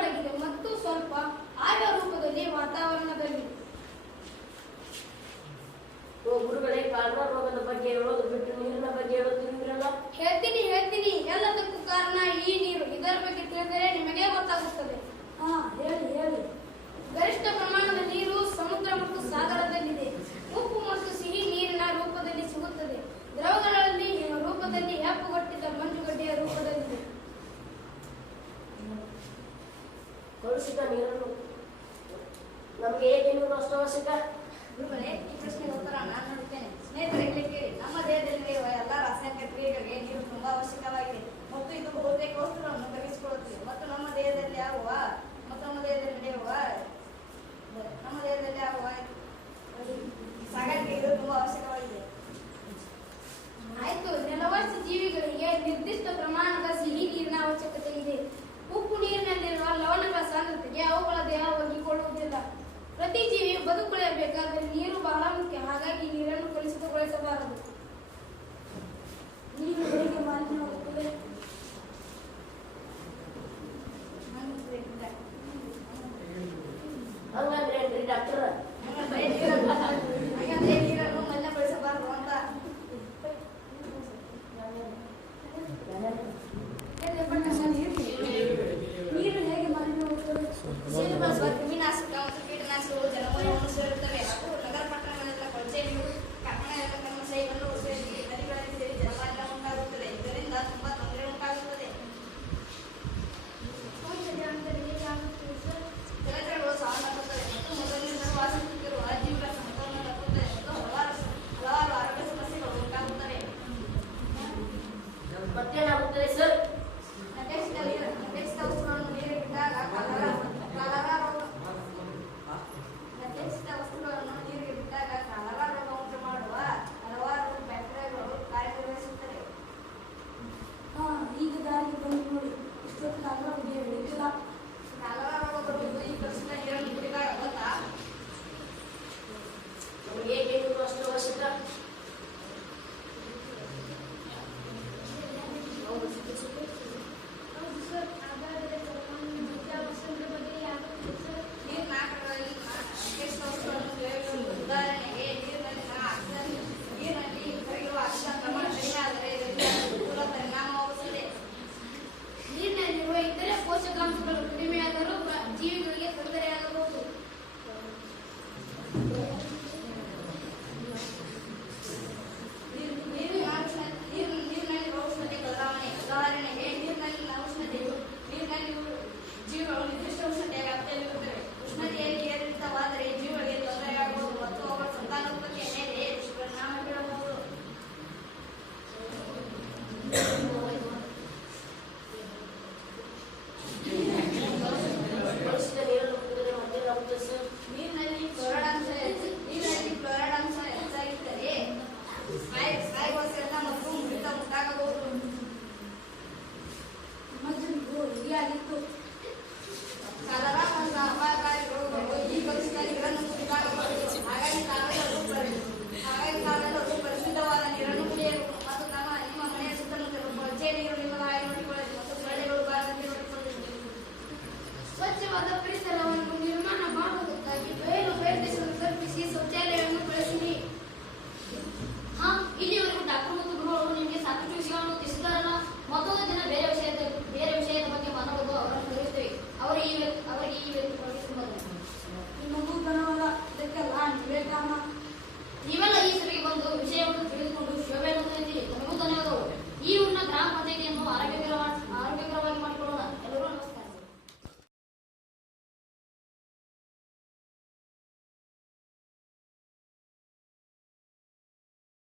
ತೊಡಗಿದೆ ಮತ್ತು ಸ್ವಲ್ಪ ಆಯ ರೂಪದಲ್ಲಿ ವಾತಾವರಣದಲ್ಲಿ. ಗುರುಗಳೇ ಕಾರಣ ರೋಗದ ಬಗ್ಗೆ ಹೇಳೋದು ಬಿಟ್ಟು ನೀರಿನ ಬಗ್ಗೆ ಹೇಳೋದು ಹೇಳ್ತೀನಿ ಹೇಳ್ತೀನಿ. ಎಲ್ಲದಕ್ಕೂ ಕಾರಣ ಈ ನೀರು. ಇದರ ಬಗ್ಗೆ ತಿಳಿದರೆ ನಿಮಗೆ ಗೊತ್ತಾಗುತ್ತದೆ. ಹಾ ಹೇಳಿ ಹೇಳಿ. ನಮಗೆ ಹೇಗೆ ನೀರು ಅಷ್ಟು ಅವಶ್ಯಕ? ಗುರುಗಳೇ, ಈ ಪ್ರಶ್ನೆಗೆ ಉತ್ತರ ನಾನು ನೋಡುತ್ತೇನೆ ಸ್ನೇಹಿತರೆ ಕೇಳಿ, ನಮ್ಮ ದೇಹದಲ್ಲಿ ಎಲ್ಲ ರಾಸಾಯನಿಕ ಕ್ರಿಯೆಗಳಿಗೆ ನೀರು ತುಂಬಾ ಅವಶ್ಯಕವಾಗಿದೆ. ಮತ್ತು ಇದು ಬಹುತೇಕ ವಸ್ತುಗಳನ್ನು ಕರಗಿಸಿಕೊಳ್ಳುತ್ತದೆ ಮತ್ತು ನಮ್ಮ ನೀವೆಲ್ಲ ಈ ಸಭೆಗೆ ಬಂದು ವಿಷಯವನ್ನು ತಿಳಿದುಕೊಂಡು ಶೋಭೆಯನ್ನು